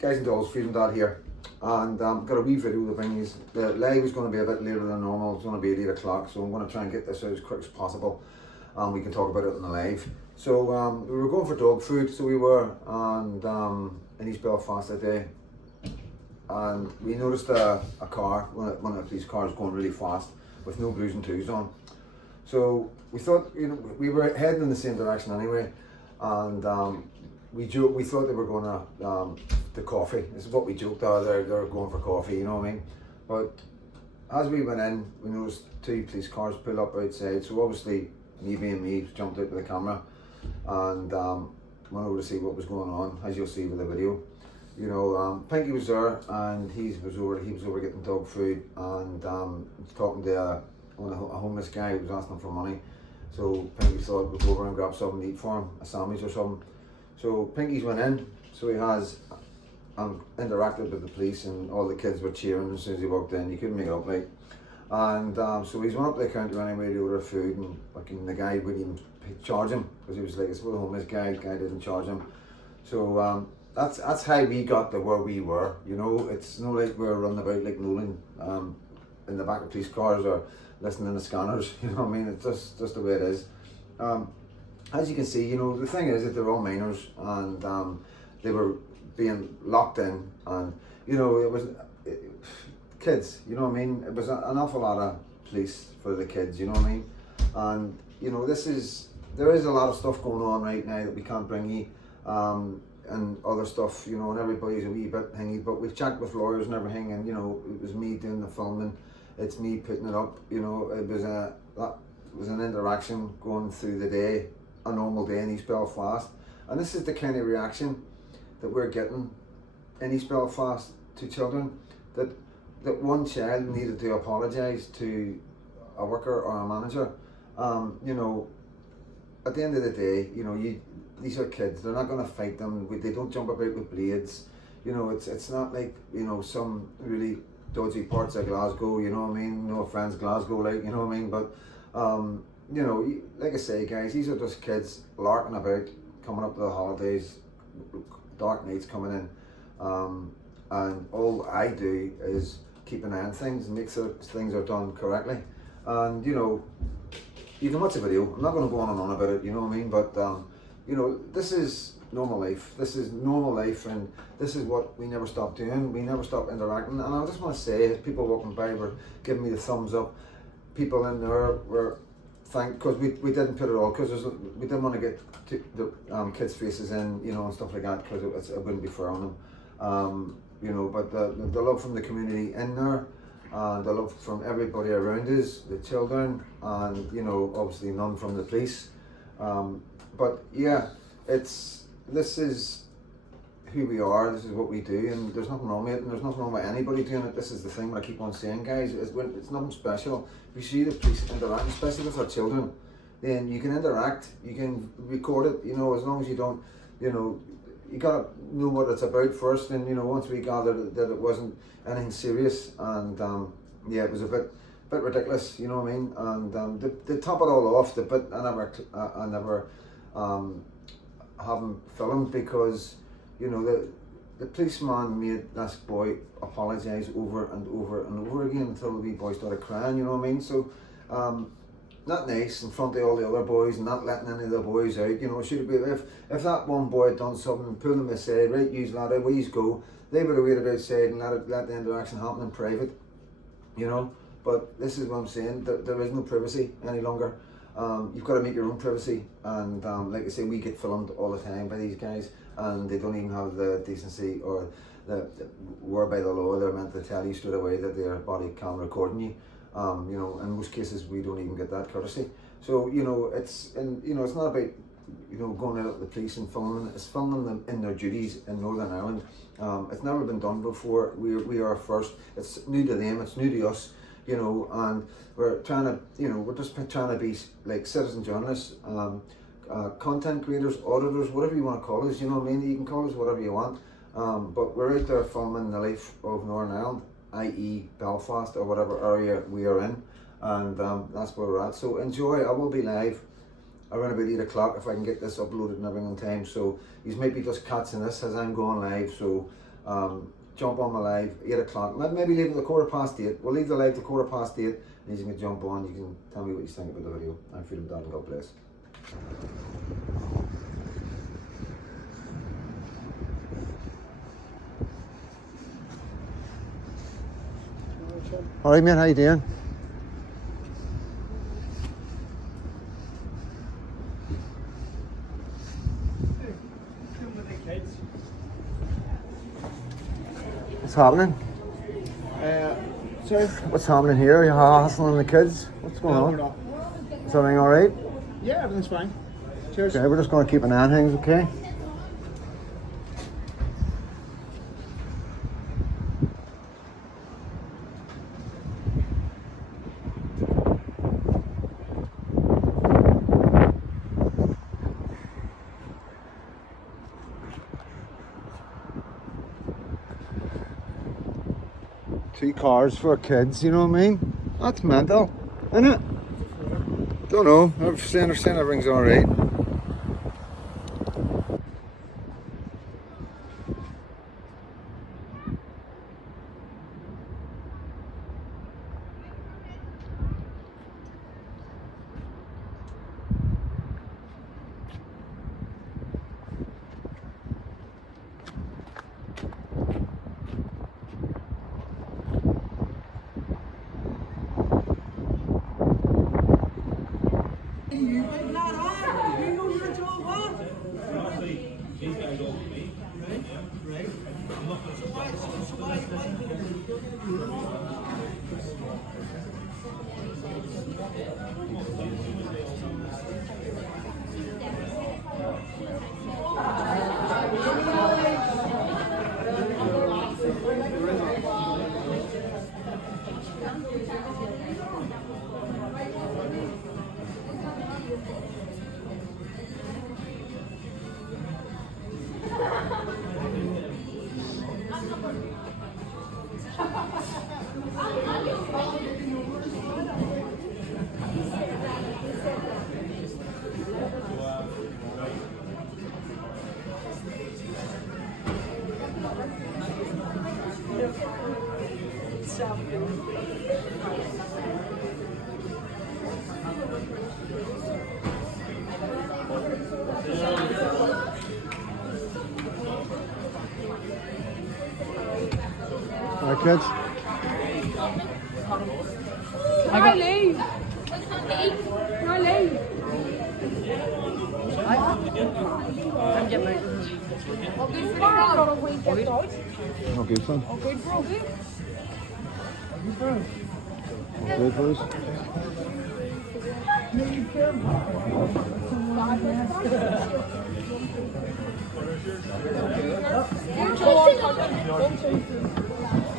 Guys and dolls, Freedom Dad here, and got a wee video of the things. The live is going to be a bit later than normal. It's going to be at 8 o'clock, so I'm going to try and get this out as quick as possible, and we can talk about it in the live. So we were going for dog food, so we were, and in East Belfast that day, and we noticed a car, one of the police cars, going really fast with no blues and twos on. So we thought, we were heading in the same direction anyway, and we thought they were going to coffee. This is what we joked, they're going for coffee, you know what I mean? But as we went in, we noticed two police cars pull up outside, so obviously Evie and me jumped out with the camera and went over to see what was going on, as you'll see with the video. Pinky was there, and he was over getting dog food, and talking to a homeless guy who was asking him for money. So Pinky thought we'd go over and grab something to eat for him, a sandwich or something. So Pinky's went in, so he has interacted with the police, and all the kids were cheering as soon as he walked in. You couldn't make it up, like. And so he's went up to the counter anyway to order food, and the guy wouldn't even charge him, because he was like, it's for the homeless guy. The guy didn't charge him. So that's how we got to where we were. It's not like we're running about like Nolan in the back of police cars or listening to scanners. You know what I mean? It's just the way it is. As you can see, the thing is that they're all minors, and they were being locked in, and it was kids, you know what I mean? It was an awful lot of police for the kids, you know what I mean? And there is a lot of stuff going on right now that we can't bring you, and other stuff, and everybody's a wee bit thingy, but we've checked with lawyers and everything, and it was me doing the filming, it's me putting it up. That was an interaction going through the day, a normal day in East Belfast, and this is the kind of reaction that we're getting in East Belfast to children, that one child needed to apologise to a worker or a manager. At the end of the day, these are kids, they're not going to fight them, they don't jump about with blades. It's not like some really dodgy parts of Glasgow, you know what I mean? No offence, Glasgow, like, you know what I mean? But like I say, guys, these are just kids larking about, coming up to the holidays, dark nights coming in, and all I do is keep an eye on things and make sure things are done correctly. And you can watch the video. I'm not going to go on and on about it, you know what I mean? But this is normal life. This is normal life, and this is what we never stop doing. We never stop interacting. And I just want to say, people walking by were giving me the thumbs up. People in there were because we didn't put it all, because we didn't want to get the kids' faces in, and stuff like that, because it wouldn't be fair on them. But the love from the community in there, and the love from everybody around us, the children, and obviously none from the police. But yeah, this is who we are, this is what we do, and there's nothing wrong with it, and there's nothing wrong with anybody doing it. This is the thing that I keep on saying, guys, it's nothing special. If you see the police interact, especially with our children, then you can interact, you can record it, as long as you don't, you gotta know what it's about first. And once we gathered that it wasn't anything serious, and yeah, it was a bit ridiculous, you know what I mean? And to top it all off, the bit I never haven't filmed, because the policeman made this boy apologise over and over and over again until the wee boy started crying, you know what I mean? So not nice in front of all the other boys, and not letting any of the boys out. It should be, if that one boy had done something, pull them aside, right, use lad, away you go. They would have waited outside and let the interaction happen in private, But this is what I'm saying, there is no privacy any longer. You've got to make your own privacy, and like I say, we get filmed all the time by these guys, and they don't even have the decency, or whereby the law, they're meant to tell you straight away that their body cam recording you. In most cases we don't even get that courtesy. So it's not about going out at the police and filming. It's filming them in their duties in Northern Ireland. It's never been done before. We are first. It's new to them, it's new to us, and we're trying to we're just trying to be like citizen journalists, content creators, auditors, whatever you want to call us, you know what I mean? You can call us whatever you want, but we're out there filming the life of Northern Ireland, i.e. Belfast, or whatever area we are in, and that's where we're at. So enjoy. I will be live around about 8 o'clock if I can get this uploaded and everything on time. So you might be just catching this as I'm going live. So Jump on the live, 8 o'clock. Maybe leave it at 8:15. We'll leave the live to 8:15, and you can jump on. You can tell me what you think about the video. I'm Freedom Dad, and God bless. All right, man. How you doing? What's happening? Sorry? What's happening here? You're hassling the kids? What's going on? We're not. Is everything all right? Yeah, everything's fine. Cheers. Okay, we're just going to keep an eye on things, okay? Two cars for kids, you know what I mean? That's mental, isn't it? Don't know. I'm saying everything's alright. Alright, kids. Can I leave? Can I leave? I'm getting my No good, son. Okay, bro. No good, please.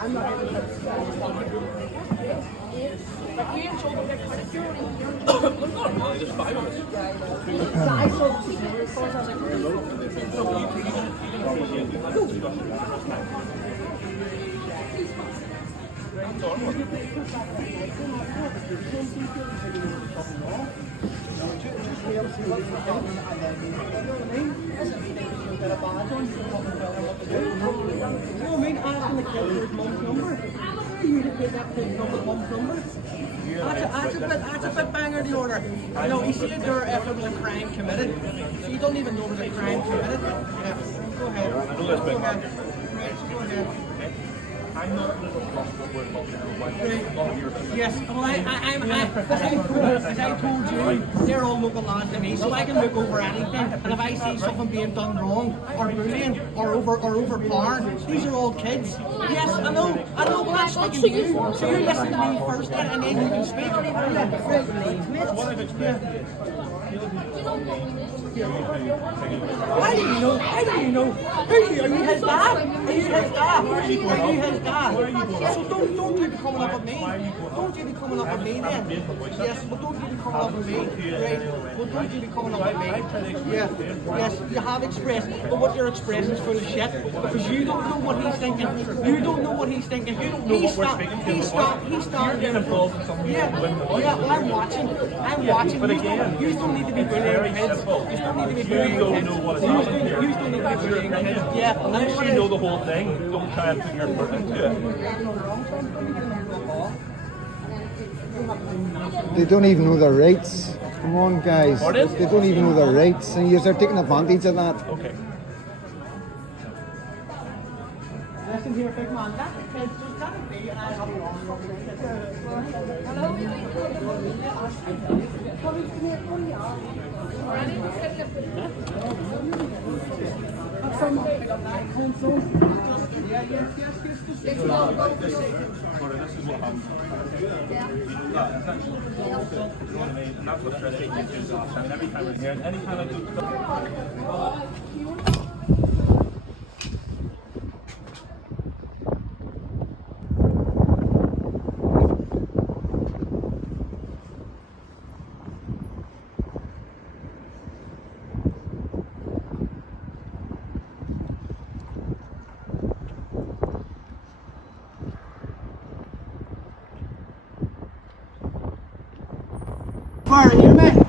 I'm not able to but you ain't told them they're credit bureau. There's 5 of us. I saw the secret reports. I was asking the kid for his mum's number. You to pay that kid's mum's number. That's a bit banger the order. You know, he said there if there was a crime committed. So you don't even know there was a crime committed. Yeah. Go ahead. Go ahead. Go ahead. I'm not yes, well, as I told you, they're all local lads to me, so I can look over anything. And if I see something being done wrong, or bullying, or overpowering, these are all kids. Yes, I know, but I'm speaking to you. So you're listening to me first, and then you can speak. Why do you know? How do you know? Who are you? Are you his dad? Are you his dad? Are you his dad? So don't you be coming up with me. Don't you be coming up with me then. Yes, but don't you be coming up with me. Right? Well, don't you be coming up with me. Yeah. Yes, you have expressed, but what you're expressing is full of shit because you don't know what he's thinking. You don't know what he's thinking. You don't know what we're speaking to. He's starting getting involved in something. Yeah, well, I'm watching. But again, you don't need to be bullying kids. You don't need to be bullying kids. You don't know what is happening here. You don't need to be bullying kids. Yeah, Unless you know the whole thing, don't try and put your foot into it. They don't even know their rights. Come on, guys. Pardon? They don't even know their rights, and you're taking advantage of that. Okay. Listen here, big man. Let the kids just let it be, and I'll have a long This is what happens. And that's what stress taking is last time. And every time we're here, anytime I do stuff. Fire, you hear me?